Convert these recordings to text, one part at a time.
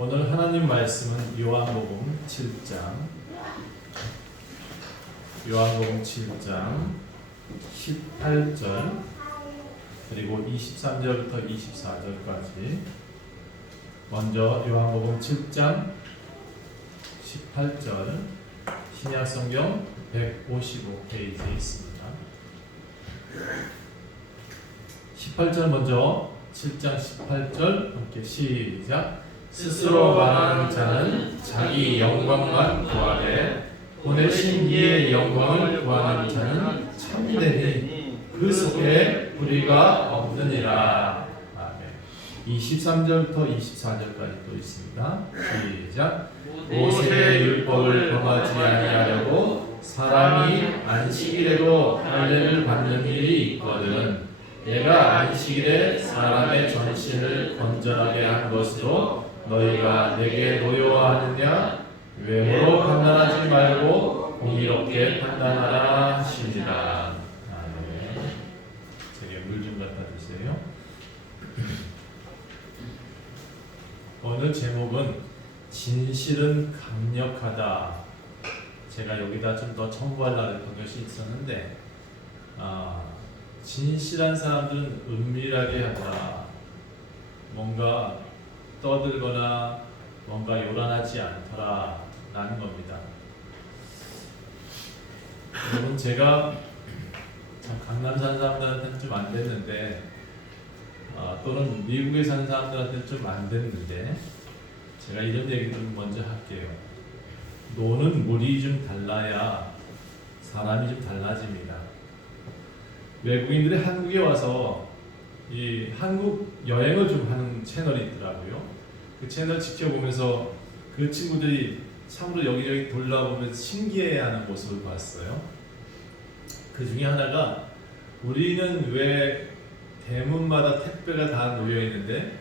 오늘 하나님 말씀은 요한복음 7장 18절 그리고 23절부터 24절까지. 먼저 요한복음 7장 18절 신약성경 155페이지에 있습니다. 18절 먼저 7장 18절 함께 시작. 스스로 말하는 자는 자기 영광만 구하되 보내신 이의 영광을 구하는 자는 참되니 그 속에 불의가 없느니라. 아멘. 23절부터 24절까지 또 있습니다. 시작. 모세의 율법을 범하지 아니하려고 사람이 안식일에도 할례를 받는 일이 있거든 내가 안식일에 사람의 전신을 건전하게 한 것으로 너희가 내게 노여워하느냐? 외모로 판단하지 말고 공의롭게 판단하라 하시니라. 아멘. 제게 물 좀 갖다 주세요. 오늘 제목은 진실은 강력하다. 제가 여기다 좀 더 첨부하려고 했던 것이 있었는데 진실한 사람들은 은밀하게 하다. 뭔가 떠들거나 뭔가 요란하지 않더라 라는 겁니다. 여러분, 제가 참 강남 사는 사람들한테는 좀 안 됐는데 또는 미국에 사는 사람들한테는 좀 안 됐는데 제가 이런 얘기 좀 먼저 할게요. 노는 물이 좀 달라야 사람이 좀 달라집니다. 외국인들이 한국에 와서 이 한국 여행을 좀 하는 채널이 있더라고요. 그 채널 지켜보면서 그 친구들이 참으로 여기저기 돌아보면서 신기해하는 모습을 봤어요. 그 중에 하나가 우리는 왜 대문마다 택배가 다 놓여 있는데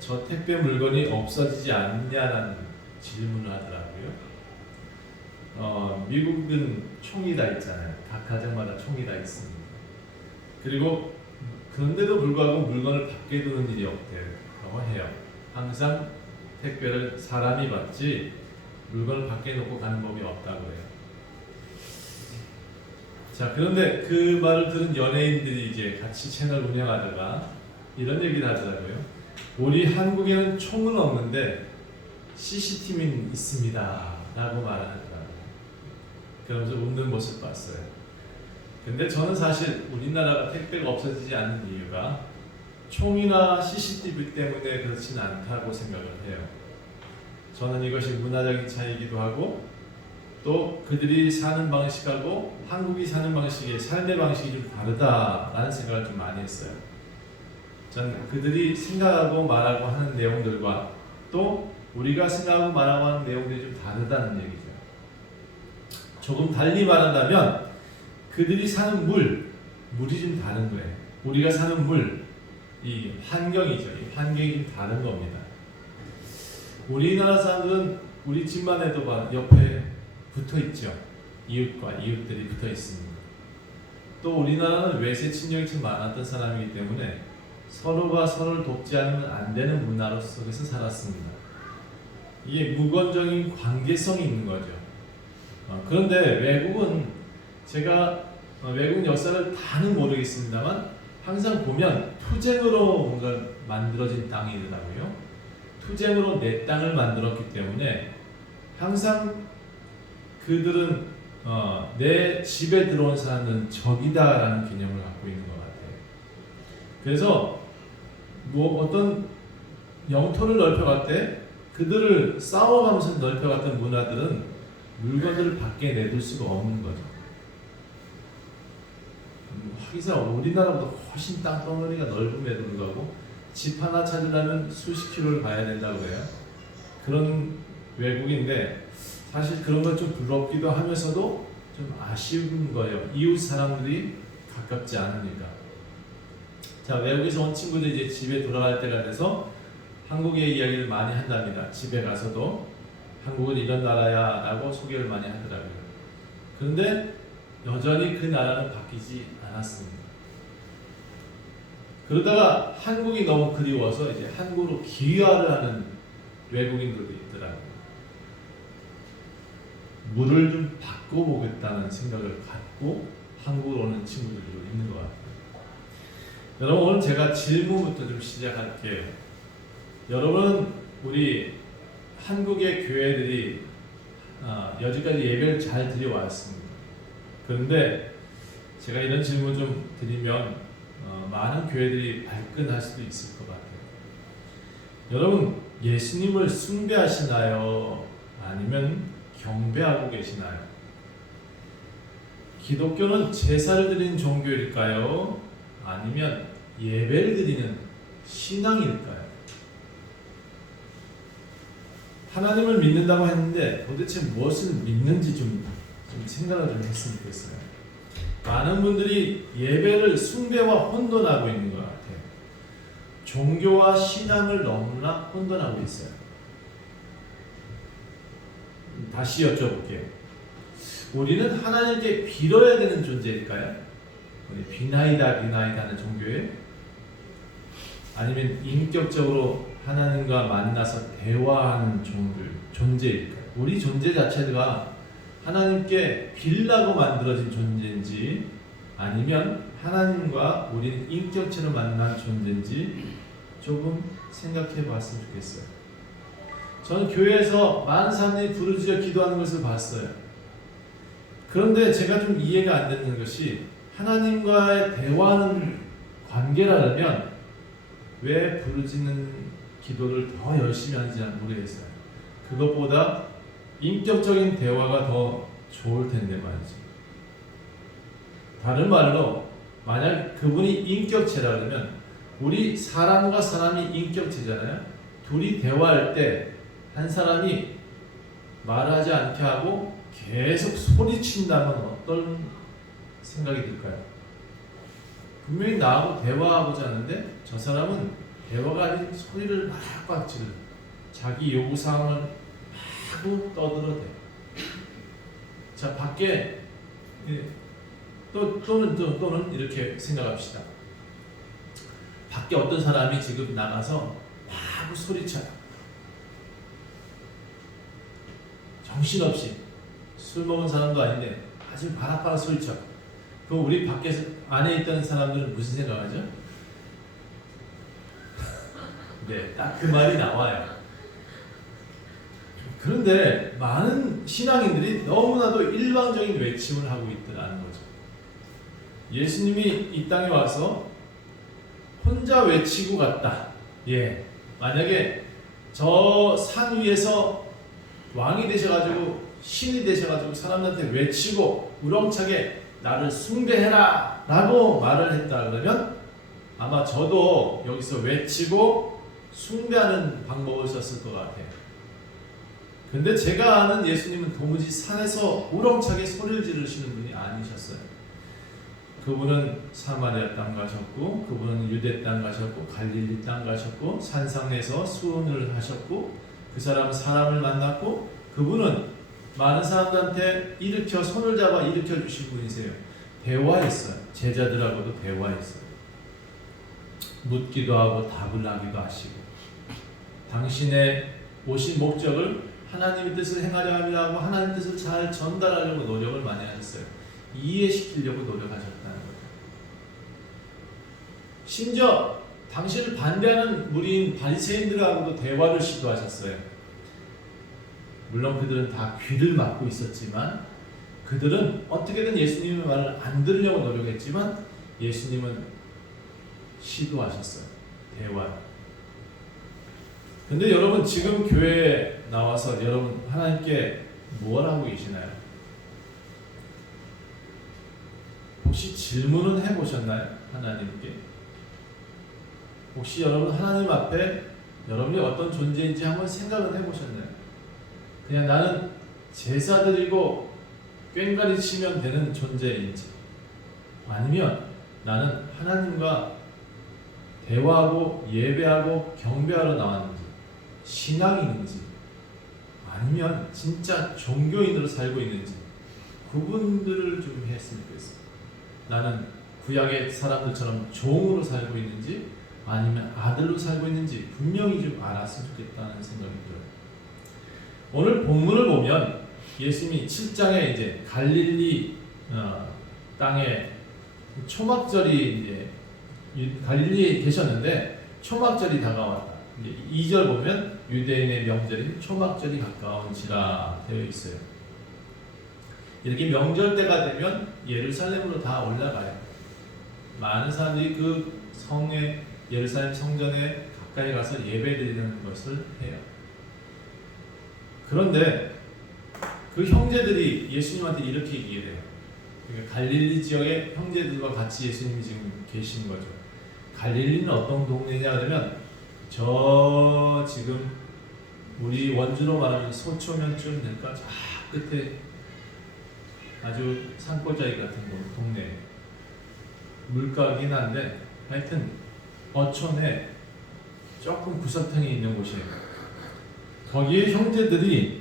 저 택배 물건이 없어지지 않냐는 질문을 하더라고요. 미국은 총이 다 있잖아요. 각 가정마다 총이 다 있습니다. 그리고 그런데도 불구하고 물건을 밖에 두는 일이 없다고 해요. 항상 택배를 사람이 받지 물건을 밖에 놓고 가는 법이 없다고 해요. 자, 그런데 그 말을 들은 연예인들이 이제 같이 채널 운영하다가 이런 얘기를 하더라고요. 우리 한국에는 총은 없는데 CCTV는 있습니다 라고 말하더라고요. 그러면서 웃는 모습 봤어요. 근데 저는 사실 우리나라가 택배가 없어지지 않는 이유가 총이나 CCTV 때문에 그렇지는 않다고 생각을 해요. 저는 이것이 문화적인 차이이기도 하고 또 그들이 사는 방식하고 한국이 사는 방식의 삶의 방식이 좀 다르다라는 생각을 좀 많이 했어요. 전 그들이 생각하고 말하고 하는 내용들과 또 우리가 생각하고 말하고 하는 내용들이 좀 다르다는 얘기죠. 조금 달리 말한다면 그들이 사는 물이 좀 다른 거예요. 우리가 사는 이 환경이죠. 이 환경이 좀 다른 겁니다. 우리나라 사람들은 우리 집만 해도 옆에 붙어 있죠. 이웃과 이웃들이 붙어 있습니다. 또 우리나라는 외세 침략이 좀 많았던 사람이기 때문에 서로가 서로를 돕지 않으면 안 되는 문화 속에서 살았습니다. 이게 무건적인 관계성이 있는 거죠. 그런데 외국은 제가 외국 역사를 다는 모르겠습니다만 항상 보면 투쟁으로 뭔가 만들어진 땅이더라고요. 투쟁으로 내 땅을 만들었기 때문에 항상 그들은 내 집에 들어온 사람은 적이다라는 개념을 갖고 있는 것 같아요. 그래서 어떤 영토를 넓혀갈 때 그들을 싸워가면서 넓혀갔던 문화들은 물건들을 밖에 내둘 수가 없는 거죠. 하기사 우리나라보다 훨씬 땅덩어리가 넓음에도 불구하고 집 하나 찾으려면 수십 킬로를 가야 된다고 해요. 그런 외국인데 사실 그런 걸 좀 부럽기도 하면서도 좀 아쉬운 거예요. 이웃 사람들이 가깝지 않으니까. 자, 외국에서 온 친구들이 이제 집에 돌아갈 때가 돼서 한국의 이야기를 많이 한답니다. 집에 가서도 한국은 이런 나라야 라고 소개를 많이 하더라고요. 그런데 여전히 그 나라는 바뀌지 않았습니다. 그러다가 한국이 너무 그리워서 이제 한국으로 귀화를 하는 외국인들도 있더라고요. 물을 좀 바꿔보겠다는 생각을 갖고 한국으로 오는 친구들도 있는 것 같아요. 여러분, 오늘 제가 질문부터 좀 시작할게요. 여러분, 우리 한국의 교회들이 여지까지 예배를 잘 드려왔습니다. 그런데 제가 이런 질문 좀 드리면 많은 교회들이 발끈할 수도 있을 것 같아요. 여러분, 예수님을 숭배하시나요? 아니면 경배하고 계시나요? 기독교는 제사를 드리는 종교일까요? 아니면 예배를 드리는 신앙일까요? 하나님을 믿는다고 했는데 도대체 무엇을 믿는지 좀 생각을 좀 했으면 좋겠어요. 많은 분들이 예배를 숭배와 혼돈하고 있는 것 같아요. 종교와 신앙을 너무나 혼돈하고 있어요. 다시 여쭤볼게요. 우리는 하나님께 빌어야 되는 존재일까요? 비나이다 하는 종교예요? 아니면 인격적으로 하나님과 만나서 대화하는 존재일까요? 우리 존재 자체가 하나님께 빌라고 만들어진 존재인지 아니면 하나님과 우리는 인격체로 만난 존재인지 조금 생각해 봤으면 좋겠어요. 저는 교회에서 많은 사람들이 부르짖어 기도하는 것을 봤어요. 그런데 제가 좀 이해가 안 되는 것이 하나님과의 대화하는 관계라면 왜 부르짖는 기도를 더 열심히 하는지 모르겠어요. 그것보다 인격적인 대화가 더 좋을 텐데 말이죠. 다른 말로 만약 그분이 인격체라면 우리 사람과 사람이 인격체잖아요. 둘이 대화할 때 한 사람이 말하지 않게 하고 계속 소리친다면 어떤 생각이 들까요? 분명히 나하고 대화하고자 하는데 저 사람은 대화가 아닌 소리를 막 지르 자기 요구사항을 하고 떠들어대. 자, 밖에 또는 이렇게 생각합시다. 밖에 어떤 사람이 지금 나가서 막 소리쳐요. 정신없이 술 먹은 사람도 아닌데 아주 바락바락 소리쳐. 그럼 우리 밖에서 안에 있던 사람들은 무슨 생각하죠? 네, 딱 그 말이 나와요. 그런데 많은 신앙인들이 너무나도 일방적인 외침을 하고 있더라는 거죠. 예수님이 이 땅에 와서 혼자 외치고 갔다. 예, 만약에 저 산 위에서 왕이 되셔가지고 신이 되셔가지고 사람들한테 외치고 우렁차게 나를 숭배해라 라고 말을 했다 그러면 아마 저도 여기서 외치고 숭배하는 방법을 썼을 것 같아요. 근데 제가 아는 예수님은 도무지 산에서 우렁차게 소리를 지르시는 분이 아니셨어요. 그분은 사마리아 땅 가셨고, 그분은 유대 땅 가셨고, 갈릴리 땅 가셨고, 산상에서 수훈을 하셨고, 그 사람은 사람을 만났고, 그분은 많은 사람들한테 일으켜 손을 잡아 일으켜 주신 분이세요. 대화했어요. 제자들하고도 대화했어요. 묻기도 하고 답을 하기도 하시고, 당신의 오신 목적을 하나님의 뜻을 행하려 합니다 하고 하나님의 뜻을 잘 전달하려고 노력을 많이 하셨어요. 이해시키려고 노력하셨다는 거죠. 심지어 당신을 반대하는 무리인 바리새인들하고도 대화를 시도하셨어요. 물론 그들은 다 귀를 막고 있었지만 그들은 어떻게든 예수님의 말을 안 들으려고 노력했지만 예수님은 시도하셨어요. 대화. 근데 여러분 지금 교회에 나와서 여러분 하나님께 뭘 하고 계시나요? 혹시 질문은 해보셨나요? 하나님께. 혹시 여러분 하나님 앞에 여러분이 어떤 존재인지 한번 생각은 해보셨나요? 그냥 나는 제사 드리고 꽹과리 치면 되는 존재인지 아니면 나는 하나님과 대화하고 예배하고 경배하러 나왔는지 신앙인인지 아니면 진짜 종교인으로 살고 있는지 구분들을 좀 했으면 좋겠어요. 나는 구약의 사람들처럼 종으로 살고 있는지 아니면 아들로 살고 있는지 분명히 좀 알았으면 좋겠다는 생각이 들어요. 오늘 본문을 보면 예수님이 7장에 이제 갈릴리 땅에 초막절이 이제 갈릴리에 계셨는데 초막절이 다가왔다. 이제 2절 보면 유대인의 명절인 초막절이 가까운지라 되어 있어요. 이렇게 명절 때가 되면 예루살렘으로 다 올라가요. 많은 사람들이 그 성에 예루살렘 성전에 가까이 가서 예배드리는 것을 해요. 그런데 그 형제들이 예수님한테 이렇게 얘기를 해요. 그러니까 갈릴리 지역의 형제들과 같이 예수님이 지금 계신 거죠. 갈릴리는 어떤 동네냐 그러면 저 지금 우리 원주로 말하면 소초면쯤 될까? 저 끝에 아주 산골짜기 같은 동네 물가긴 한데 하여튼 어촌에 조금 구석탱이 있는 곳이에요. 거기에 형제들이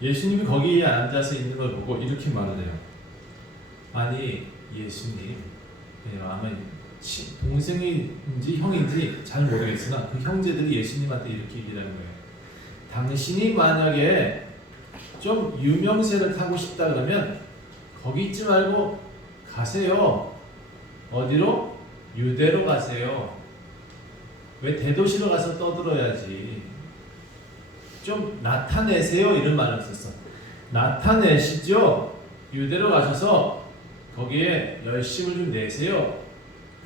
예수님이 거기에 앉아서 있는 걸 보고 이렇게 말을 해요. 아니 예수님, 아마 동생인지 형인지 잘 모르겠으나 그 형제들이 예수님한테 이렇게 얘기하는 거예요. 당신이 만약에 좀 유명세를 타고 싶다 그러면 거기 있지 말고 가세요. 어디로? 유대로 가세요. 왜 대도시로 가서 떠들어야지. 좀 나타내세요. 이런 말을 썼어. 나타내시죠. 유대로 가셔서 거기에 열심을 좀 내세요.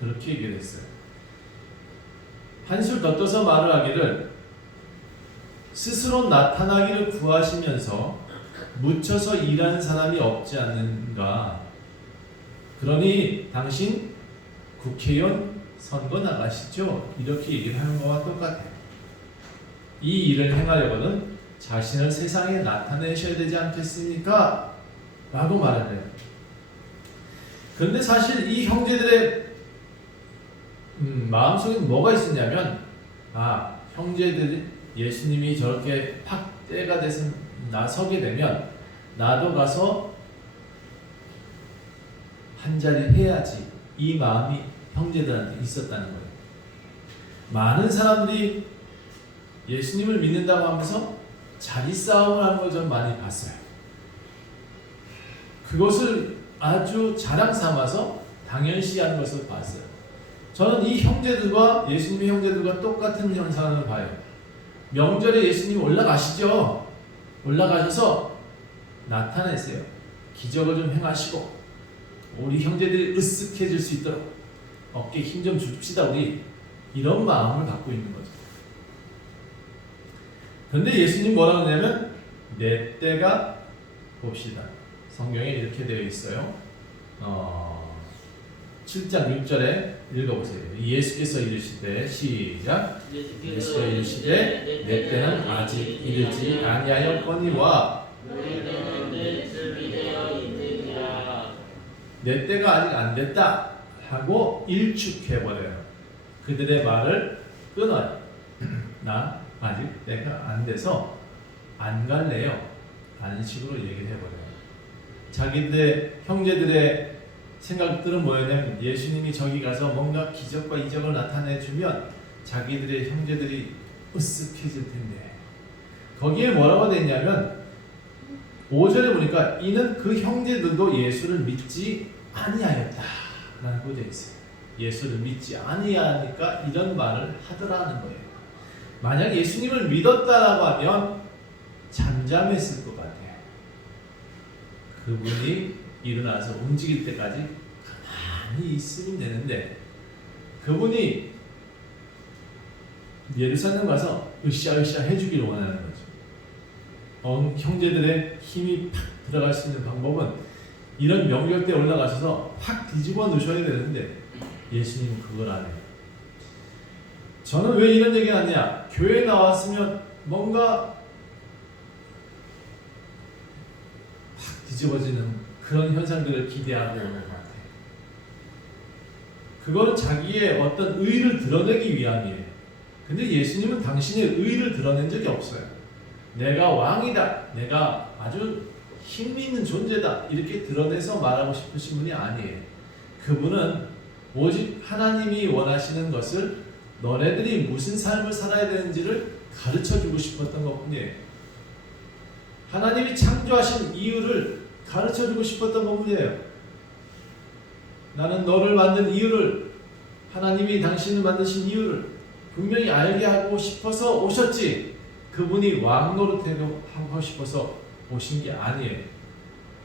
그렇게 얘기를 했어요. 한술 더 떠서 말을 하기를 스스로 나타나기를 구하시면서 묻혀서 일하는 사람이 없지 않는가. 그러니 당신 국회의원 선거 나가시죠. 이렇게 얘기를 하는 것과 똑같아요. 이 일을 행하려고는 자신을 세상에 나타내셔야 되지 않겠습니까? 라고 말을 해요. 그런데 사실 이 형제들의 마음속에 뭐가 있었냐면 형제들이 예수님이 저렇게 팍 때가 돼서 나서게 되면 나도 가서 한 자리 해야지. 이 마음이 형제들한테 있었다는 거예요. 많은 사람들이 예수님을 믿는다고 하면서 자리 싸움을 하는 걸 좀 많이 봤어요. 그것을 아주 자랑 삼아서 당연시하는 것을 봤어요. 저는 이 형제들과 예수님의 형제들과 똑같은 현상을 봐요. 명절에 예수님이 올라가시죠. 올라가셔서 나타내세요. 기적을 좀 행하시고 우리 형제들이 으쓱해질 수 있도록 어깨에 힘 좀 줍시다 우리. 이런 마음을 갖고 있는 거죠. 그런데 예수님 뭐라고 하냐면 내 때가 봅시다. 성경에 이렇게 되어 있어요. 7장 6절에 읽어보세요. 예수께서 이르시되 시작. 예수께서 이르시되 내 때는 아직 이르지 아니하였거니와 내 때가 아직 안 됐다 하고 일축해버려요. 그들의 말을 끊어요. 나 아직 때가 안 돼서 안 갈래요. 라는 식으로 얘기를 해버려요. 자기들의 형제들의 생각들은 뭐였냐면 예수님이 저기 가서 뭔가 기적과 이적을 나타내주면 자기들의 형제들이 으쓱해질 텐데 거기에 뭐라고 되어 있냐면 5절에 보니까 이는 그 형제들도 예수를 믿지 아니하였다 라고 되어 있어요. 예수를 믿지 아니하니까 이런 말을 하더라는 거예요. 만약 예수님을 믿었다라고 하면 잠잠했을 것 같아요. 그분이 일어나서 움직일 때까지 가만히 있으면 되는데 그분이 예루살렘 가서 으쌰으쌰 해주기를 원하는 거죠. 형제들의 힘이 팍 들어갈 수 있는 방법은 이런 명절 때 올라가셔서 확 뒤집어 놓으셔야 되는데 예수님은 그걸 안 해요. 저는 왜 이런 얘기를 하냐? 교회에 나왔으면 뭔가 확 뒤집어지는 그런 현상들을 기대하고 오는 것 같아요. 그거는 자기의 어떤 의를 드러내기 위함이에요. 근데 예수님은 당신의 의를 드러낸 적이 없어요. 내가 왕이다. 내가 아주 힘있는 존재다. 이렇게 드러내서 말하고 싶으신 분이 아니에요. 그분은 오직 하나님이 원하시는 것을 너네들이 무슨 삶을 살아야 되는지를 가르쳐주고 싶었던 것뿐이에요. 하나님이 창조하신 이유를 가르쳐주고 싶었던 것뿐이에요. 나는 너를 만든 이유를, 하나님이 당신을 만드신 이유를 분명히 알게 하고 싶어서 오셨지, 그분이 왕 노릇하고 하고 싶어서 오신 게 아니에요.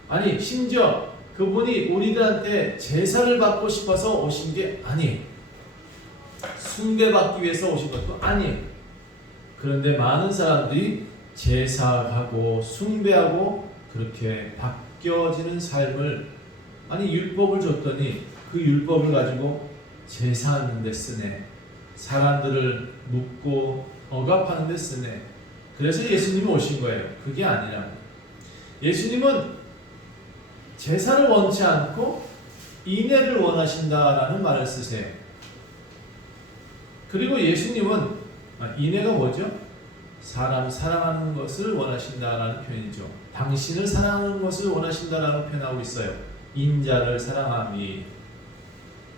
아니, 심지어 그분이 우리들한테 제사를 받고 싶어서 오신 게 아니에요. 숭배받기 위해서 오신 것도 아니에요. 그런데 많은 사람들이 제사하고 숭배하고 그렇게 바뀌어지는 삶을, 아니 율법을 줬더니 그 율법을 가지고 제사하는 데 쓰네, 사람들을 묻고 억압하는 데 쓰네. 그래서 예수님이 오신 거예요. 그게 아니라 예수님은 제사를 원치 않고 인애를 원하신다라는 말을 쓰세요. 그리고 예수님은 인애가 뭐죠? 사람 사랑하는 것을 원하신다라는 표현이죠. 당신을 사랑하는 것을 원하신다라고 표현하고 있어요. 인자를 사랑함이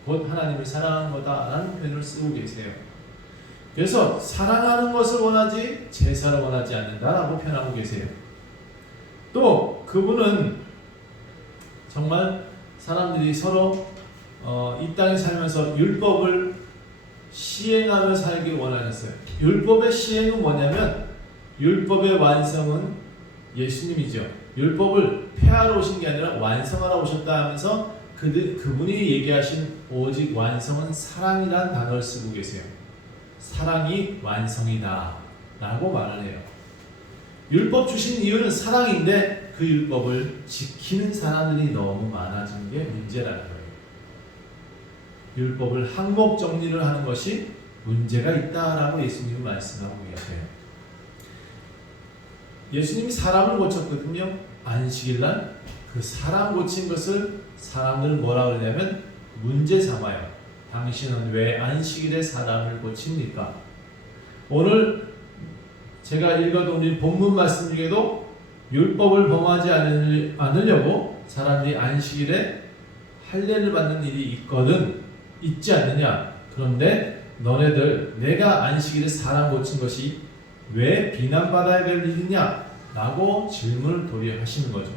곧 하나님을 사랑하는 거다라는 표현을 쓰고 계세요. 그래서 사랑하는 것을 원하지 제사를 원하지 않는다라고 표현하고 계세요. 또 그분은 정말 사람들이 서로 이 땅에 살면서 율법을 시행하며 살길 원하셨어요. 율법의 시행은 뭐냐면 율법의 완성은 예수님이죠. 율법을 폐하러 오신 게 아니라 완성하러 오셨다 하면서 그분이 얘기하신 오직 완성은 사랑이라는 단어를 쓰고 계세요. 사랑이 완성이다 라고 말을 해요. 율법 주신 이유는 사랑인데 그 율법을 지키는 사람들이 너무 많아진 게 문제라는 거예요. 율법을 항목 정리를 하는 것이 문제가 있다라고 예수님은 말씀하고 계세요. 예수님이 사람을 고쳤거든요. 안식일날 그 사람 고친 것을 사람들은 뭐라 그러냐면 문제 삼아요. 당신은 왜 안식일에 사람을 고칩니까? 오늘 제가 읽어둔 우리 본문 말씀 중에도 율법을 범하지 않으려고 사람들이 안식일에 할례를 받는 일이 있지 않느냐. 그런데 너네들 내가 안식일에 사람 고친 것이 왜 비난받아야 될 일이냐 라고 질문을 도리어 하시는 거죠.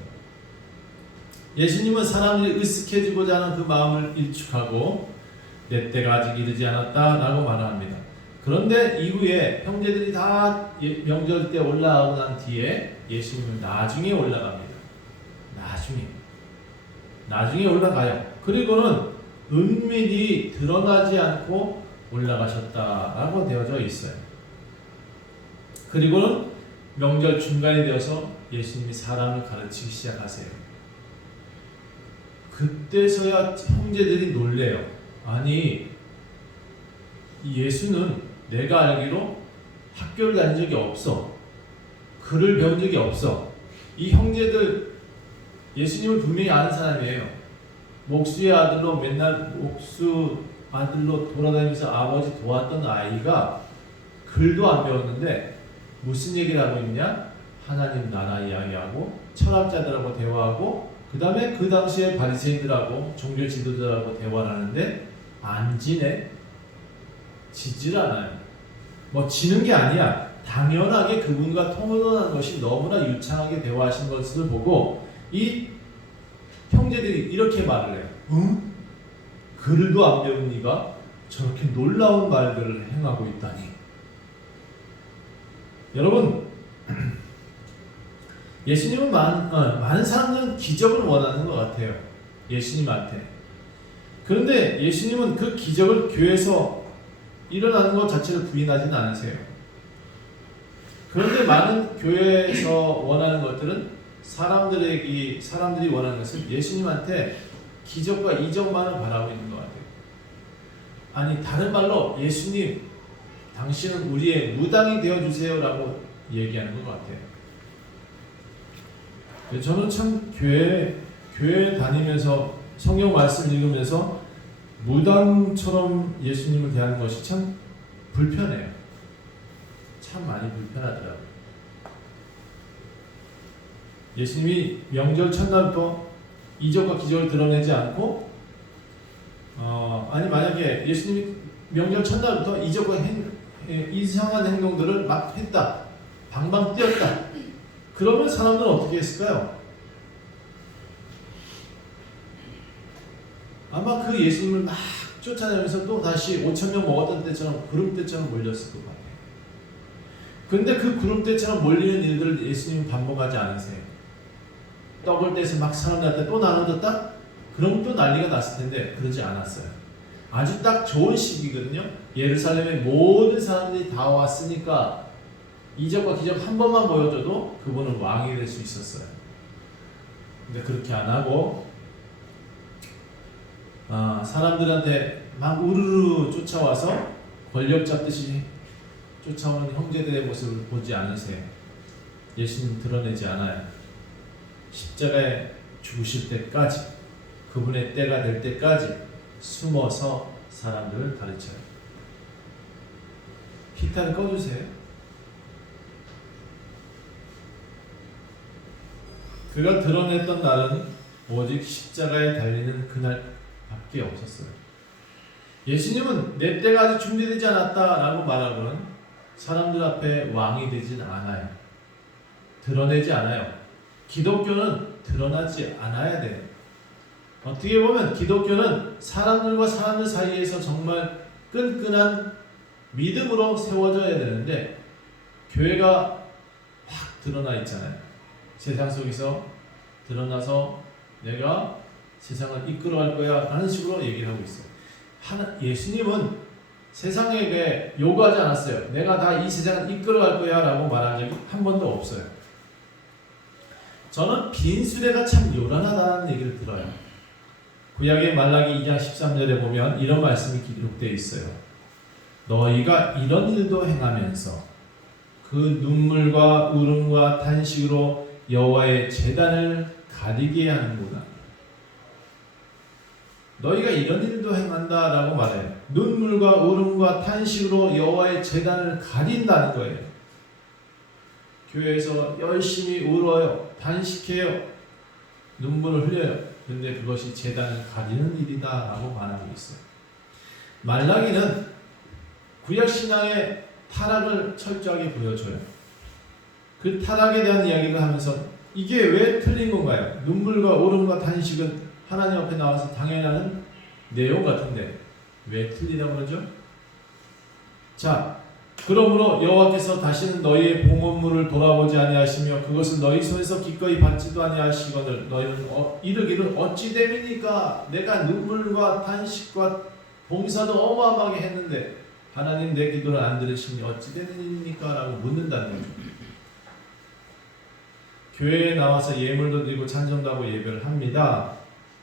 예수님은 사람들이 으쓱해지고자 하는 그 마음을 일축하고 내 때가 아직 이르지 않았다 라고 말합니다. 그런데 이후에 형제들이 다 명절 때 올라가고 난 뒤에 예수님은 나중에 올라갑니다. 나중에 올라가요. 그리고는 은밀히 드러나지 않고 올라가셨다라고 되어져 있어요. 그리고는 명절 중간이 되어서 예수님이 사람을 가르치기 시작하세요. 그때서야 형제들이 놀래요. 아니, 예수는 내가 알기로 학교를 다닌 적이 없어. 글을 배운 적이 없어. 이 형제들 예수님을 분명히 아는 사람이에요. 목수의 아들로 맨날 목수 아들로 돌아다니면서 아버지 도왔던 아이가 글도 안 배웠는데 무슨 얘기를 하고 있냐? 하나님 나라 이야기하고 철학자들하고 대화하고 그 다음에 그 당시에 바리새인들하고 종교 지도자들하고 대화를 하는데 안 지네? 지질 않아요. 뭐 지는 게 아니야. 당연하게 그분과 통화하는 것이 너무나 유창하게 대화하신 것을 보고 이 형제들이 이렇게 말을 해요. 응? 글도 안 배운 네가 저렇게 놀라운 말들을 행하고 있다니. 여러분, 예수님은 많은 사람들은 기적을 원하는 것 같아요. 예수님한테. 그런데 예수님은 그 기적을 교회에서 일어나는 것 자체를 부인하지는 않으세요. 그런데 많은 교회에서 원하는 것들은 사람들이 원하는 것은 예수님한테 기적과 이적만을 바라고 있는 것 같아요. 아니, 다른 말로 예수님, 당신은 우리의 무당이 되어주세요라고 얘기하는 것 같아요. 저는 참 교회 다니면서 성경 말씀 읽으면서 무당처럼 예수님을 대하는 것이 참 불편해요. 참 많이 불편하더라고요. 예수님이 명절 첫날부터 이적과 기적을 드러내지 않고 아니 만약에 예수님이 명절 첫날부터 이상한 행동들을 막 했다. 방방 뛰었다. 그러면 사람들은 어떻게 했을까요? 아마 그 예수님을 막 쫓아내면서 또 다시 5,000명 먹었던 때처럼 구름대처럼 몰렸을 것 같아요. 근데 그 구름대처럼 몰리는 일들을 예수님은 반복하지 않으세요. 떡을 떼서 막 사람들한테 또 나눠줬다? 그럼 또 난리가 났을 텐데 그러지 않았어요. 아주 딱 좋은 시기거든요. 예루살렘에 모든 사람들이 다 왔으니까 이적과 기적 한 번만 보여줘도 그분은 왕이 될 수 있었어요. 근데 그렇게 안 하고 사람들한테 막 우르르 쫓아와서 권력 잡듯이 쫓아오는 형제들의 모습을 보지 않으세요. 예수님 드러내지 않아요. 십자가에 죽으실 때까지, 그분의 때가 될 때까지 숨어서 사람들을 가르쳐요. 히타를 꺼주세요. 그가 드러냈던 날은 오직 십자가에 달리는 그날밖에 없었어요. 예수님은 내 때가 아직 준비되지 않았다라고 말하고는 사람들 앞에 왕이 되진 않아요. 드러내지 않아요. 기독교는 드러나지 않아야 돼요. 어떻게 보면 기독교는 사람들과 사람들 사이에서 정말 끈끈한 믿음으로 세워져야 되는데 교회가 확 드러나 있잖아요. 세상 속에서 드러나서 내가 세상을 이끌어갈 거야 라는 식으로 얘기를 하고 있어요. 예수님은 세상에게 요구하지 않았어요. 내가 다 이 세상을 이끌어갈 거야 라고 말한 적이 한 번도 없어요. 저는 빈수레가 참 요란하다는 얘기를 들어요. 구약의 말라기 2장 13절에 보면 이런 말씀이 기록되어 있어요. 너희가 이런 일도 행하면서 그 눈물과 울음과 탄식으로 여호와의 제단을 가리게 하는구나. 너희가 이런 일도 행한다라고 말해요. 눈물과 울음과 탄식으로 여호와의 제단을 가린다는 거예요. 교회에서 열심히 울어요. 단식해요. 눈물을 흘려요. 그런데 그것이 제단을 가리는 일이다라고 말하고 있어요. 말라기는 구약신앙의 타락을 철저하게 보여줘요. 그 타락에 대한 이야기를 하면서 이게 왜 틀린 건가요? 눈물과 울음과 탄식은 하나님 앞에 나와서 당연한 내용 같은데 왜 틀리다고 그러죠? 자, 그러므로 여호와께서 다시는 너희의 봉헌물을 돌아보지 아니하시며 그것을 너희 손에서 기꺼이 받지도 아니하시거늘 너희는 이르기를 어찌 됨이니까 내가 눈물과 탄식과 봉사도 어마어마하게 했는데 하나님 내 기도를 안 들으시니 어찌 되니까 라고 묻는다는 거죠. 교회에 나와서 예물도 드리고 찬송도 하고 예배를 합니다.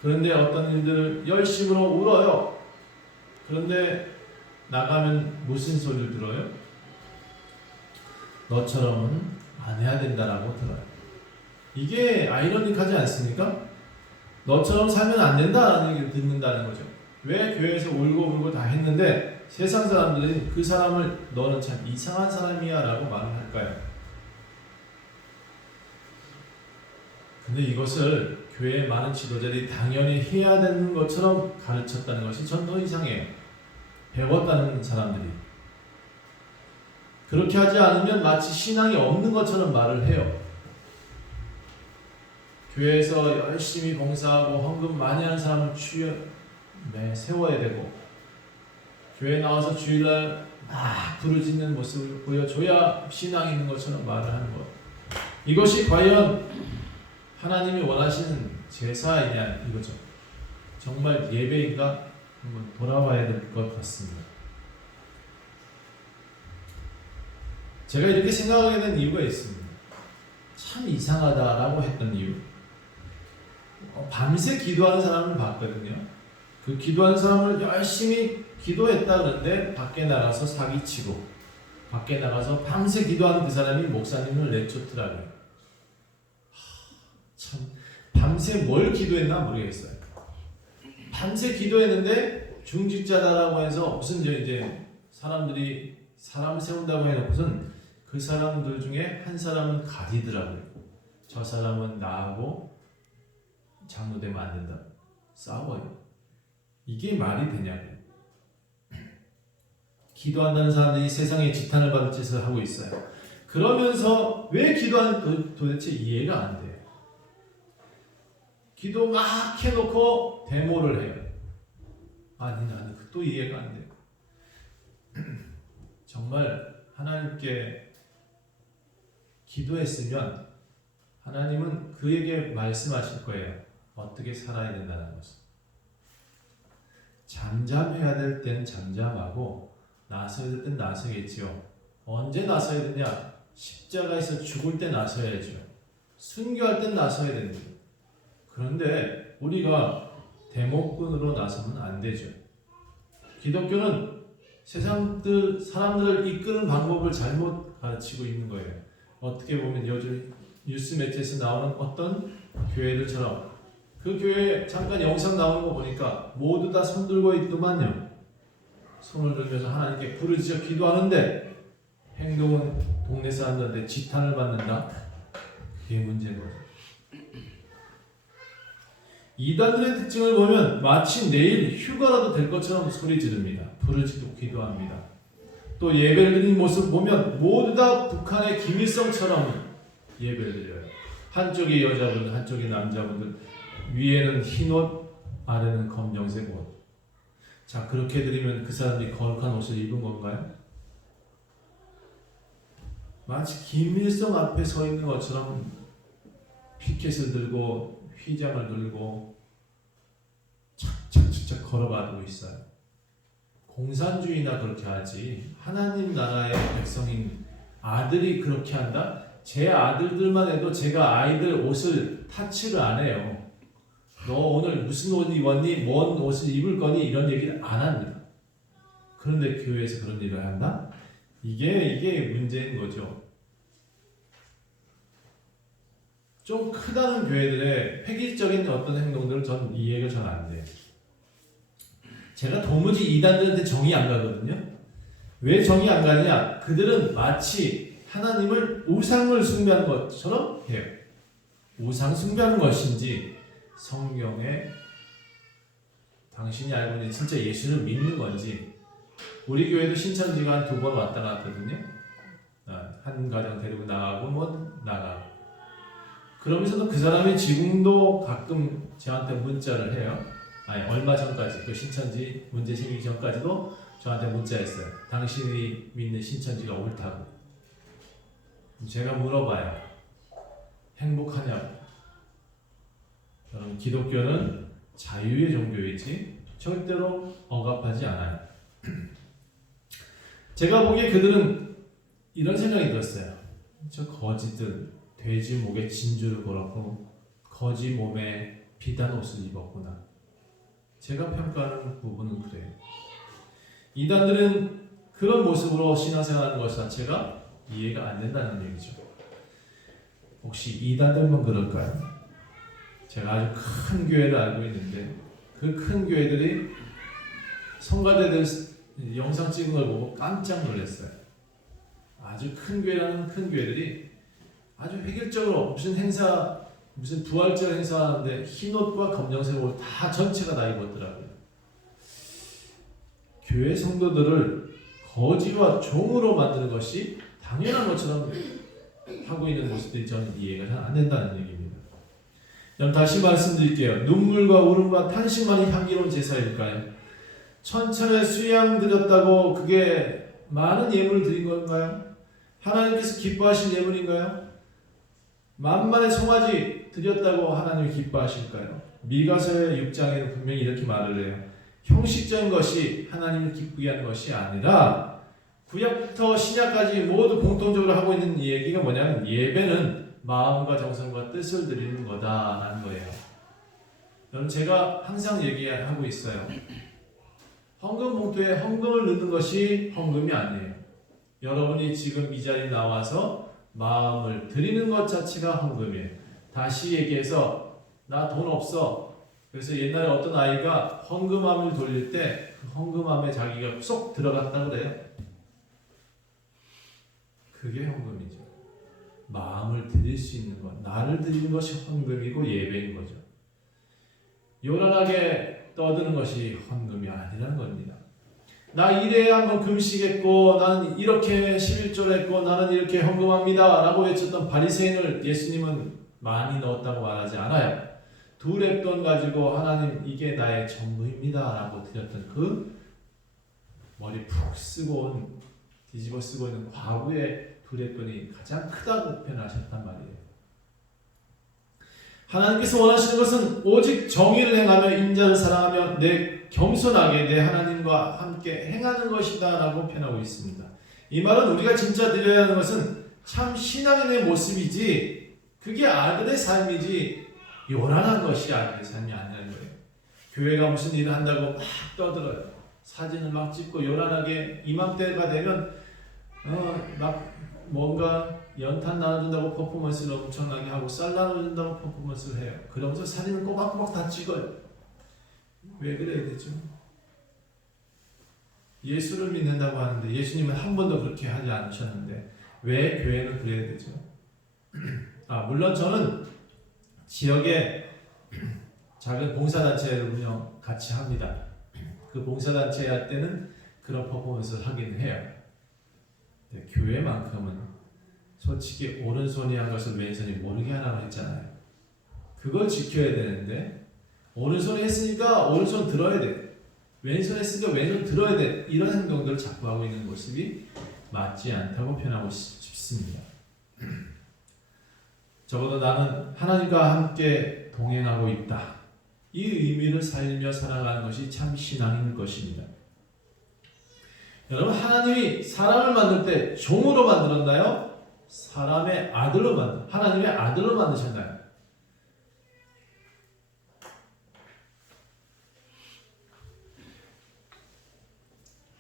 그런데 어떤 일들을 열심으로 울어요. 그런데 나가면 무슨 소리를 들어요? 너처럼은 안 해야 된다라고 들어요. 이게 아이러니하지 않습니까? 너처럼 살면 안 된다라는 얘기를 듣는다는 거죠. 왜 교회에서 울고 다 했는데 세상 사람들은 그 사람을 너는 참 이상한 사람이야 라고 말을 할까요? 근데 이것을 교회의 많은 지도자들이 당연히 해야 되는 것처럼 가르쳤다는 것이 전 더 이상해요. 배웠다는 사람들이. 그렇게 하지 않으면 마치 신앙이 없는 것처럼 말을 해요. 교회에서 열심히 봉사하고 헌금 많이 하는 사람을 세워야 되고 교회 나와서 주일날 막 부르짖는 모습을 보여줘야 신앙이 있는 것처럼 말을 하는 것. 이것이 과연 하나님이 원하시는 제사이냐 이거죠. 정말 예배인가 한번 돌아봐야 될 것 같습니다. 제가 이렇게 생각하게 된 이유가 있습니다. 참 이상하다라고 했던 이유. 밤새 기도하는 사람을 봤거든요. 그 기도하는 사람을 열심히 기도했다 그러는데 밖에 나가서 사기치고 밖에 나가서 밤새 기도하는 그 사람이 목사님을 내쫓더라고요. 참 밤새 뭘 기도했나 모르겠어요. 밤새 기도했는데 중직자다라고 해서 무슨 이제 사람들이 사람을 세운다고 해놓고선 그 사람들 중에 한 사람은 가리더라고요. 저 사람은 나하고 장로되면 안 된다. 싸워요. 이게 말이 되냐고요. 기도한다는 사람들이 세상에 지탄을 받을 짓을 하고 있어요. 그러면서 왜 기도하는 도대체 이해가 안 돼요. 기도 막 해놓고 데모를 해요. 아니 나는 또 이해가 안 돼요. 정말 하나님께 기도했으면 하나님은 그에게 말씀하실 거예요. 어떻게 살아야 된다는 것을. 잠잠해야 될 때는 잠잠하고 나서야 될 때는 나서겠지요. 언제 나서야 되냐? 십자가에서 죽을 때 나서야죠. 순교할 때 나서야 됩니다. 그런데 우리가 대목군으로 나서면 안 되죠. 기독교는 사람들을 이끄는 방법을 잘못 가르치고 있는 거예요. 어떻게 보면 요즘 뉴스 매체에서 나오는 어떤 교회들처럼 그 교회 잠깐 영상 나오는 거 보니까 모두 다 손 들고 있더만요. 손을 들면서 하나님께 부르짖어 기도하는데 행동은 동네 사람들한테 지탄을 받는다. 그게 문제인 거죠. 이단들의 특징을 보면 마치 내일 휴가라도 될 것처럼 소리 지릅니다. 부르짖고 기도합니다. 또 예배를 드리는 모습 보면 모두 다 북한의 김일성처럼 예배를 드려요. 한쪽이 여자분들, 한쪽이 남자분들, 위에는 흰옷, 아래는 검정색 옷. 자, 그렇게 드리면 그 사람들이 거룩한 옷을 입은 건가요? 마치 김일성 앞에 서 있는 것처럼 피켓을 들고 휘장을 들고 착착착착 걸어가고 있어요. 공산주의나 그렇게 하지 하나님 나라의 백성인 아들이 그렇게 한다? 제 아들들만 해도 제가 아이들 옷을 타치를 안 해요. 너 오늘 무슨 옷 입었니? 뭔 옷을 입을 거니? 이런 얘기를 안 합니다. 그런데 교회에서 그런 일을 한다? 이게 문제인 거죠. 좀 크다는 교회들의 획일적인 어떤 행동들은 전 이해가 잘 안 돼요. 제가 도무지 이단들한테 정이 안 가거든요. 왜 정이 안 가냐? 그들은 마치 하나님을 우상을 숭배하는 것처럼 해요. 우상 숭배하는 것인지 성경에 당신이 알고 있는 진짜 예수를 믿는 건지. 우리 교회도 신천지가 한 2번 왔다 갔거든요. 한 가정 데리고 나가고 나가고. 그러면서도 그 사람이 지금도 가끔 저한테 문자를 해요. 아니 얼마 전까지 그 신천지 문제 생기기 전까지도 저한테 문자했어요. 당신이 믿는 신천지가 옳다고. 제가 물어봐요. 행복하냐고. 여러분 기독교는 자유의 종교이지 절대로 억압하지 않아요. 제가 보기에 그들은 이런 생각이 들었어요. 저 거지들 돼지 목에 진주를 걸었고 거지 몸에 비단 옷을 입었구나. 제가 평가하는 부분은 그래요. 이단들은 그런 모습으로 신앙생활하는 것 자체가 이해가 안 된다는 얘기죠. 혹시 이단들만 그럴까요? 제가 아주 큰 교회를 알고 있는데 그 큰 교회들이 성가대들 영상 찍은 걸 보고 깜짝 놀랐어요. 아주 큰 교회라는 큰 교회들이 아주 획일적으로 무슨 행사, 무슨 부활절 행사하는데 흰옷과 검정색 옷 다 전체가 다 입었더라고요. 교회 성도들을 거지와 종으로 만드는 것이 당연한 것처럼 하고 있는 모습들이 저는 이해가 잘 안 된다는 얘기입니다. 그럼 다시 말씀드릴게요. 눈물과 울음과 탄식만이 향기로운 제사일까요? 천천에 수양 드렸다고 그게 많은 예물을 드린 건가요? 하나님께서 기뻐하실 예물인가요? 만만의 송아지 드렸다고 하나님이 기뻐하실까요? 미가서의 6장에는 분명히 이렇게 말을 해요. 형식적인 것이 하나님을 기쁘게 하는 것이 아니라 구약부터 신약까지 모두 공통적으로 하고 있는 이 얘기가 뭐냐면 예배는 마음과 정성과 뜻을 드리는 거다라는 거예요. 여러분 제가 항상 얘기하고 있어요. 헌금 봉투에 헌금을 넣는 것이 헌금이 아니에요. 여러분이 지금 이 자리에 나와서 마음을 드리는 것 자체가 헌금이에요. 다시 얘기해서 나 돈 없어. 그래서 옛날에 어떤 아이가 헌금함을 돌릴 때 그 헌금함에 자기가 쏙 들어갔다 그래요. 그게 헌금이죠. 마음을 드릴 수 있는 것, 나를 드리는 것이 헌금이고 예배인 거죠. 요란하게 떠드는 것이 헌금이 아니라는 겁니다. 나 일에 한번 금식했고 나는 이렇게 11조를 했고 나는 이렇게 헌금합니다 라고 외쳤던 바리새인을 예수님은 많이 넣었다고 말하지 않아요. 두 렙돈 가지고 하나님 이게 나의 전부입니다 라고 드렸던 그 머리 푹 쓰고 온 뒤집어 쓰고 있는 과부의 두 렙돈이 가장 크다고 표현하셨단 말이에요. 하나님께서 원하시는 것은 오직 정의를 행하며 인자를 사랑하며 내 겸손하게 내 하나님과 함께 행하는 것이다 라고 표현하고 있습니다. 이 말은 우리가 진짜 드려야 하는 것은 참 신앙인의 모습이지 그게 아들의 삶이지 요란한 것이 아들의 삶이 아니라는 거예요. 교회가 무슨 일을 한다고 막 떠들어요. 사진을 막 찍고 요란하게 이맘때가 되면 막 뭔가 연탄 나눠준다고 퍼포먼스를 엄청나게 하고 쌀 나눠준다고 퍼포먼스를 해요. 그러면서 사진을 꼬박꼬박 다 찍어요. 왜 그래야 되죠? 예수를 믿는다고 하는데 예수님은 한 번도 그렇게 하지 않으셨는데 왜 교회는 그래야 되죠? 물론 저는 지역에 작은 봉사단체를 운영 같이 합니다. 그 봉사단체 할 때는 그런 퍼포먼스를 하긴 해요. 교회만큼은 솔직히 오른손이 한 것을 왼손이 모르게 하라고 했잖아요. 그걸 지켜야 되는데 오른손이 했으니까 오른손 들어야 돼. 왼손 했으니까 왼손 들어야 돼. 이런 행동들을 자꾸 하고 있는 모습이 맞지 않다고 표현하고 싶습니다. 적어도 나는 하나님과 함께 동행하고 있다. 이 의미를 살리며 살아가는 것이 참 신앙인 것입니다. 여러분, 하나님이 사람을 만들 때 종으로 만들었나요? 사람의 아들로 하나님의 아들로 만드셨나요?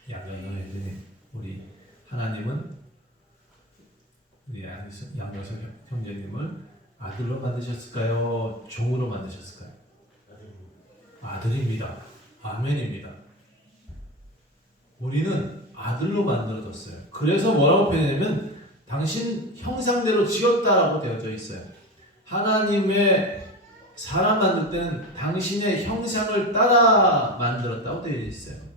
양녀님, 우리 하나님은 우리 양녀석 형제님을 아들로 만드셨을까요? 종으로 만드셨을까요? 아들입니다. 아멘입니다. 우리는 아들로 만들어졌어요. 그래서 뭐라고 표현하냐면 당신 형상대로 지었다라고 되어져 있어요. 하나님의 사람 만들 때는 당신의 형상을 따라 만들었다고 되어 있어요.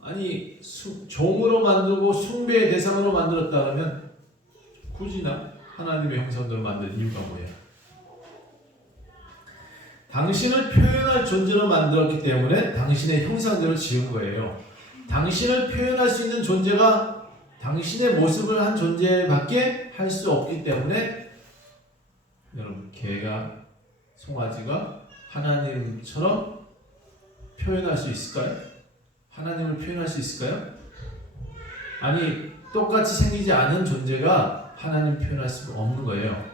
아니 종으로 만들고 숭배의 대상으로 만들었다 그러면 굳이나 하나님의 형상대로 만든 이유가 뭐예요? 당신을 표현할 존재로 만들었기 때문에 당신의 형상대로 지은 거예요. 당신을 표현할 수 있는 존재가 당신의 모습을 한 존재밖에 할 수 없기 때문에 여러분, 개가 송아지가 하나님처럼 표현할 수 있을까요? 하나님을 표현할 수 있을까요? 아니, 똑같이 생기지 않은 존재가 하나님 표현할 수가 없는 거예요.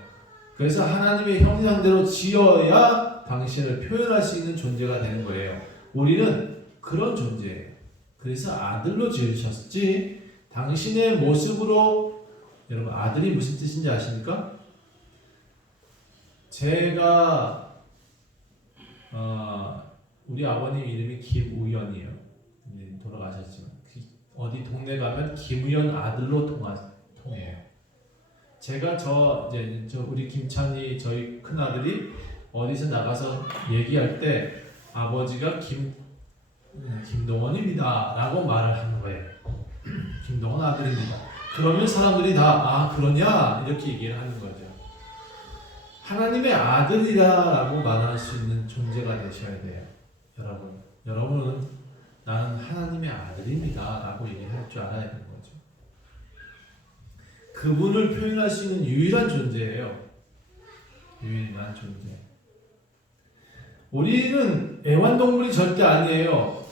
그래서 하나님의 형상대로 지어야 당신을 표현할 수 있는 존재가 되는 거예요. 우리는 그런 존재예요. 그래서 아들로 지으셨지 당신의 모습으로. 여러분, 아들이 무슨 뜻인지 아십니까? 제가 우리 아버님 이름이 김우연이에요. 돌아가셨지만 어디 동네 가면 김우연 아들로 통해요. 제가 저 우리 김찬이 저희 큰 아들이 어디서 나가서 얘기할 때 아버지가 김동원입니다 라고 말을 하는 거예요. 김동원 아들입니다. 그러면 사람들이 다 그러냐 이렇게 얘기를 하는 거죠. 하나님의 아들이라고 말할 수 있는 존재가 되셔야 돼요. 여러분은 나는 하나님의 아들입니다 라고 얘기할 줄 알아야 되는 거죠. 그분을 표현할 수 있는 유일한 존재예요. 유일한 존재. 우리는 애완동물이 절대 아니에요.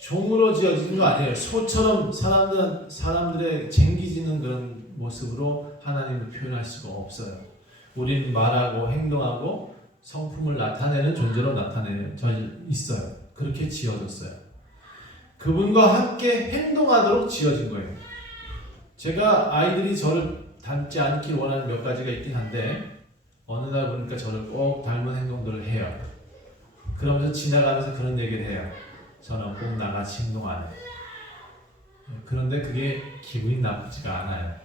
종으로 지어진 거 아니에요. 소처럼 사람들의 쟁기지는 그런 모습으로 하나님을 표현할 수가 없어요. 우리는 말하고 행동하고 성품을 나타내는 존재로 있어요. 그렇게 지어졌어요. 그분과 함께 행동하도록 지어진 거예요. 제가 아이들이 저를 닮지 않길 원하는 몇 가지가 있긴 한데 어느 날 보니까 저를 꼭 닮은 행동들을 해요. 그러면서 지나가면서 그런 얘기를 해요. 저는 꼭 나같이 행동 안 해요. 그런데 그게 기분이 나쁘지가 않아요.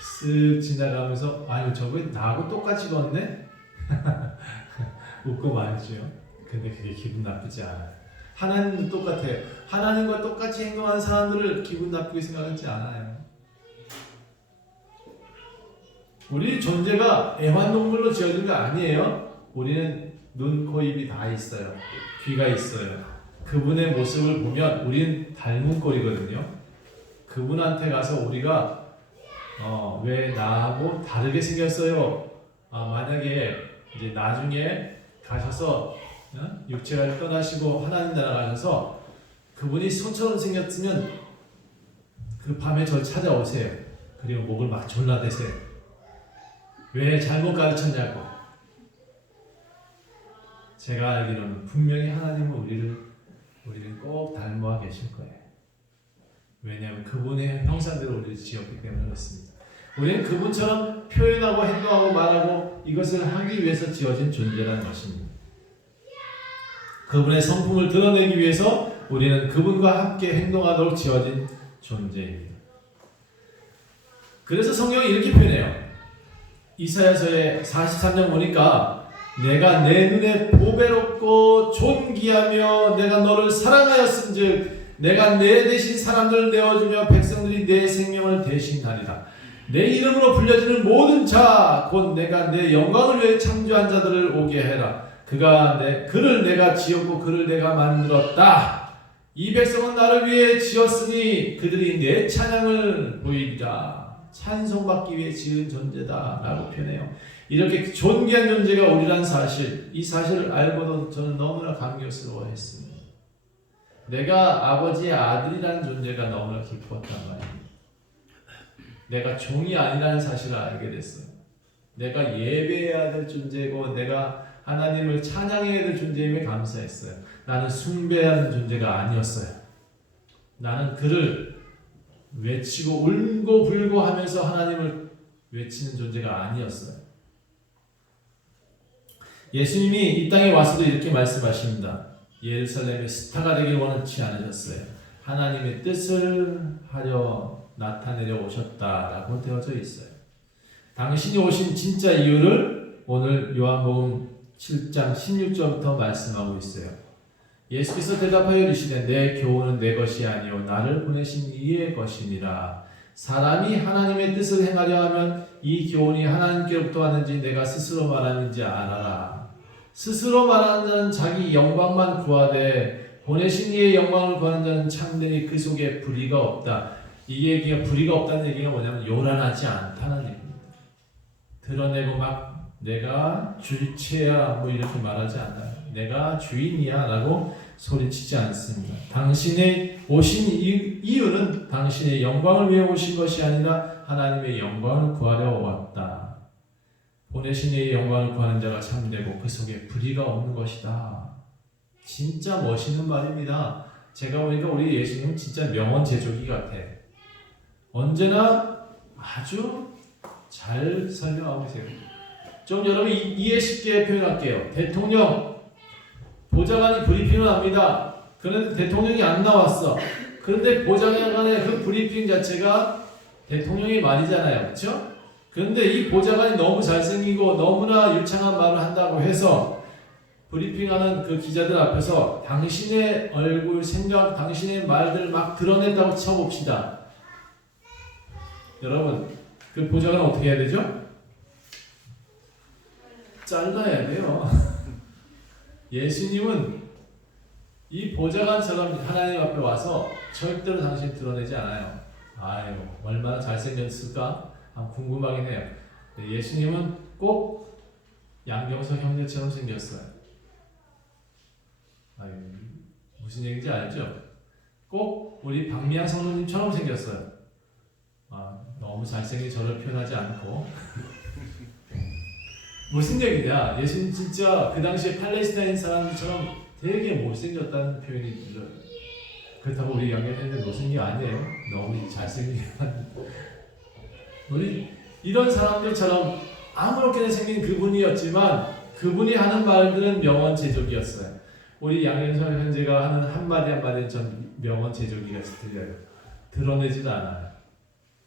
쓱 지나가면서 저거 나하고 똑같이 걷네? 웃고 말죠. 근데 그게 기분 나쁘지 않아요. 하나님도 똑같아요. 하나님과 똑같이 행동하는 사람들을 기분 나쁘게 생각하지 않아요. 우리 존재가 애완동물로 지어진 거 아니에요. 우리는 눈, 코, 입이 다 있어요. 귀가 있어요. 그분의 모습을 보면 우리는 닮은 꼴이거든요. 그분한테 가서 우리가 왜 나하고 다르게 생겼어요? 만약에 이제 나중에 가셔서 육체를 떠나시고 하나님 나라 가셔서 그분이 소처럼 생겼으면 그 밤에 저 찾아오세요. 그리고 목을 막 졸라대세요. 왜 잘못 가르쳤냐고. 제가 알기로는 분명히 하나님은 우리를 꼭 닮아 계실 거예요. 왜냐하면 그분의 형상대로 우리를 지었기 때문에 그렇습니다. 우리는 그분처럼 표현하고 행동하고 말하고 이것을 하기 위해서 지어진 존재라는 것입니다. 그분의 성품을 드러내기 위해서 우리는 그분과 함께 행동하도록 지어진 존재입니다. 그래서 성경이 이렇게 표현해요. 이사야서의 43장 보니까 내가 내 눈에 보배롭고 존귀하며 내가 너를 사랑하였은즉 내가 내 대신 사람들을 내어주며 백성들이 내 생명을 대신하리라. 내 이름으로 불려지는 모든 자 곧 내가 내 영광을 위해 창조한 자들을 오게 해라. 그를 내가 지었고 그를 내가 만들었다. 이 백성은 나를 위해 지었으니 그들이 내 찬양을 보이리라. 찬송받기 위해 지은 존재다 라고 표현해요. 이렇게 존귀한 존재가 우리란 사실, 이 사실을 알고도 저는 너무나 감격스러워했습니다. 내가 아버지의 아들이라는 존재가 너무나 기뻤단 말입니다. 내가 종이 아니라는 사실을 알게 됐어요. 내가 예배해야 될 존재고 내가 하나님을 찬양해야 될 존재임에 감사했어요. 나는 숭배하는 존재가 아니었어요. 나는 그를 외치고 울고 불고 하면서 하나님을 외치는 존재가 아니었어요. 예수님이 이 땅에 와서도 이렇게 말씀하십니다. 예루살렘의 스타가 되길 원치 않으셨어요. 하나님의 뜻을 하려 나타내려 오셨다라고 되어져 있어요. 당신이 오신 진짜 이유를 오늘 요한복음 7장 16절부터 말씀하고 있어요. 예수께서 대답하여 이르시되 내 교훈은 내 것이 아니요 나를 보내신 이의 것이니라. 사람이 하나님의 뜻을 행하려 하면 이 교훈이 하나님께로부터 왔는지 내가 스스로 말하는지 알아라. 스스로 말하는 자는 자기 영광만 구하되 보내신 이의 영광을 구하는 자는 참되니 그 속에 불의가 없다. 이 얘기가 불의가 없다는 얘기가 뭐냐면 요란하지 않다는 얘기입니다. 드러내고 막 내가 주체야 뭐 이렇게 말하지 않아요. 내가 주인이야 라고 소리치지 않습니다. 당신의 오신 이유는 당신의 영광을 위해 오신 것이 아니라 하나님의 영광을 구하려 왔다. 보내신 이의 영광을 구하는 자가 참되고 그 속에 불의가 없는 것이다. 진짜 멋있는 말입니다. 제가 보니까 우리 예수님은 진짜 명언 제조기 같아. 언제나 아주 잘 설명하고 계세요. 좀 여러분 이해 쉽게 표현할게요. 대통령 보좌관이 브리핑을 합니다. 그런데 대통령이 안 나왔어. 그런데 보좌관의 그 브리핑 자체가 대통령의 말이잖아요. 그렇죠? 그런데 이 보좌관이 너무 잘생기고 너무나 유창한 말을 한다고 해서 브리핑하는 그 기자들 앞에서 당신의 얼굴, 생각, 당신의 말들을 막 드러낸다고 쳐봅시다. 여러분, 그 보좌관은 어떻게 해야 되죠? 잘라야 돼요. 예수님은 이 보좌관처럼 하나님 앞에 와서 절대로 당신 드러내지 않아요. 아유, 얼마나 잘생겼을까? 궁금하긴 해요. 예수님은 꼭 양경석 형제처럼 생겼어요. 아유, 무슨 얘기인지 알죠? 꼭 우리 박미양 성도님처럼 생겼어요. 너무 잘생긴 저를 표현하지 않고 무슨 얘기냐? 예수님 진짜 그 당시에 팔레스타인 사람들처럼 되게 못생겼다는 표현이 들려요. 그렇다고 우리 양경석님 못생긴 게 아니에요. 너무 잘생긴 우리 이런 사람들처럼 아무렇게나 생긴 그분이었지만 그분이 하는 말들은 명언 제조기였어요. 우리 양현석 형제가 하는 한마디 한마디는 전 명언 제조기 같이 들려요. 드러내지도 않아요.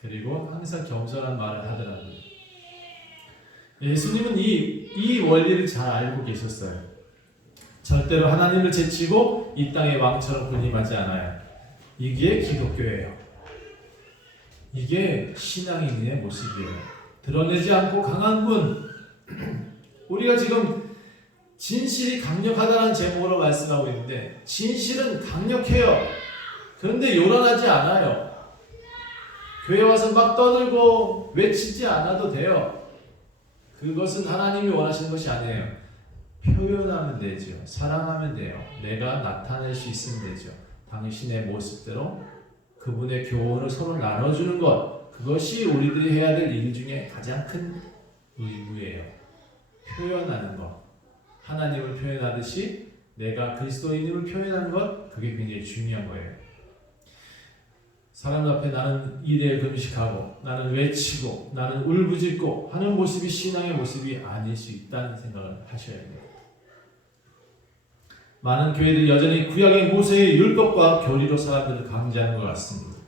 그리고 항상 겸손한 말을 하더라고요. 예수님은 이 원리를 잘 알고 계셨어요. 절대로 하나님을 제치고 이 땅의 왕처럼 군림하지 않아요. 이게 기독교예요. 이게 신앙인의 모습이에요. 드러내지 않고 강한 분. 우리가 지금 진실이 강력하다는 제목으로 말씀하고 있는데 진실은 강력해요. 그런데 요란하지 않아요. 교회 와서 막 떠들고 외치지 않아도 돼요. 그것은 하나님이 원하시는 것이 아니에요. 표현하면 되죠. 사랑하면 돼요. 내가 나타낼 수 있으면 되죠. 당신의 모습대로 그분의 교훈을 서로 나눠주는 것, 그것이 우리들이 해야 될 일 중에 가장 큰 의무예요. 표현하는 것. 하나님을 표현하듯이 내가 그리스도인임을 표현하는 것, 그게 굉장히 중요한 거예요. 사람 앞에 나는 이래 금식하고 나는 외치고 나는 울부짖고 하는 모습이 신앙의 모습이 아닐 수 있다는 생각을 하셔야 돼요. 많은 교회들이 여전히 구약의 모세의 율법과 교리로 사람들을 강제하는 것 같습니다.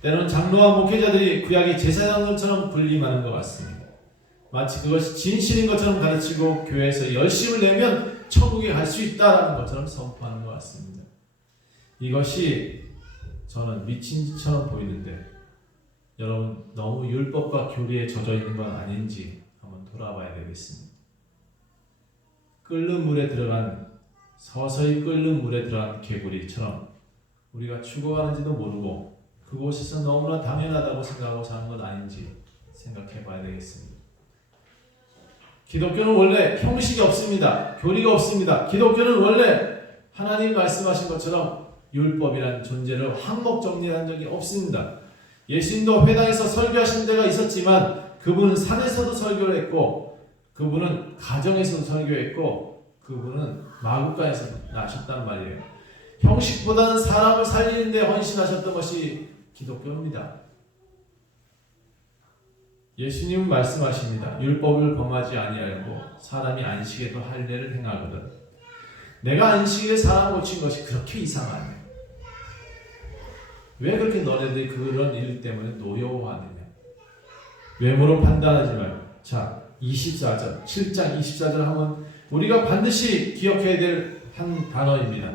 때로는 장로와 목회자들이 구약의 제사장들처럼 군림하는 것 같습니다. 마치 그것이 진실인 것처럼 가르치고 교회에서 열심을 내면 천국에 갈 수 있다는 것처럼 선포하는 것 같습니다. 이것이 저는 미친 짓처럼 보이는데 여러분 너무 율법과 교리에 젖어 있는 건 아닌지 한번 돌아봐야 되겠습니다. 끓는 물에 들어간 서서히 끓는 물에 들어간 개구리처럼 우리가 죽어가는지도 모르고 그곳에서 너무나 당연하다고 생각하고 사는 것 아닌지 생각해 봐야 되겠습니다. 기독교는 원래 형식이 없습니다. 교리가 없습니다. 기독교는 원래 하나님 말씀하신 것처럼 율법이라는 존재를 항목 정리한 적이 없습니다. 예수님도 회당에서 설교하신 데가 있었지만 그분은 산에서도 설교를 했고 그분은 가정에서도 설교했고 그분은 마구간에서 나셨단 말이에요. 형식보다는 사람을 살리는 데 헌신하셨던 것이 기독교입니다. 예수님은 말씀하십니다. 율법을 범하지 아니하고 사람이 안식에도 할례를 행하거든. 내가 안식일에 사람 고친 것이 그렇게 이상하냐? 왜 그렇게 너네들이 그런 일 때문에 노여워하느냐? 외모로 판단하지 말고. 자, 24절, 7장 24절 하면 우리가 반드시 기억해야 될 한 단어입니다.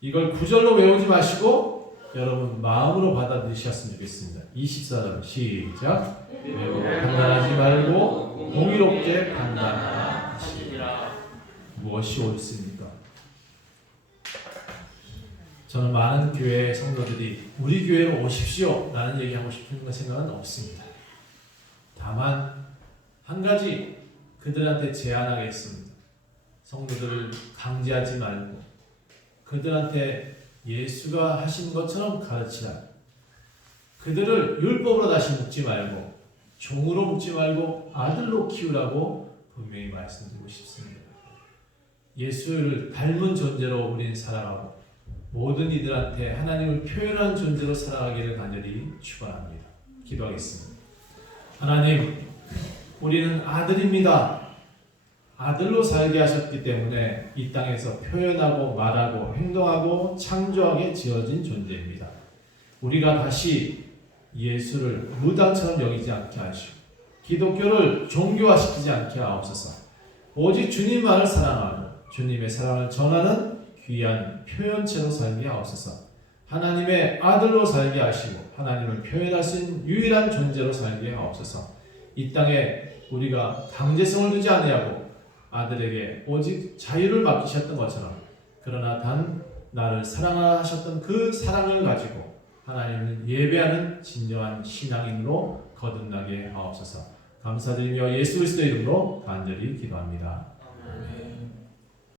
이걸 구절로 외우지 마시고 여러분 마음으로 받아들이셨으면 좋겠습니다. 24절 시작. 외모로 판단하지 말고 공의롭게 판단하라 하시니라. 무엇이 옳습니까? 저는 많은 교회 성도들이 우리 교회로 오십시오 라는 얘기하고 싶은 생각은 없습니다. 다만 한 가지 그들한테 제안하겠습니다. 성도들을 강제하지 말고 그들한테 예수가 하신 것처럼 가르치라. 그들을 율법으로 다시 묶지 말고 종으로 묶지 말고 아들로 키우라고 분명히 말씀드리고 싶습니다. 예수를 닮은 존재로 우리는 살아가고 모든 이들한테 하나님을 표현한 존재로 살아가기를 간절히 축원합니다. 기도하겠습니다. 하나님, 우리는 아들입니다. 아들로 살게 하셨기 때문에 이 땅에서 표현하고 말하고 행동하고 창조하게 지어진 존재입니다. 우리가 다시 예수를 무당처럼 여기지 않게 하시고 기독교를 종교화시키지 않게 하옵소서. 오직 주님만을 사랑하고 주님의 사랑을 전하는 귀한 표현체로 살게 하옵소서. 하나님의 아들로 살게 하시고 하나님을 표현할 수 있는 유일한 존재로 살게 하옵소서. 이 땅에 우리가 강제성을 두지 아니하고 아들에게 오직 자유를 맡기셨던 것처럼 그러나 단 나를 사랑하셨던 그 사랑을 가지고 하나님을 예배하는 진정한 신앙인으로 거듭나게 하옵소서. 감사드리며 예수 그리스도의 이름으로 간절히 기도합니다. 아멘.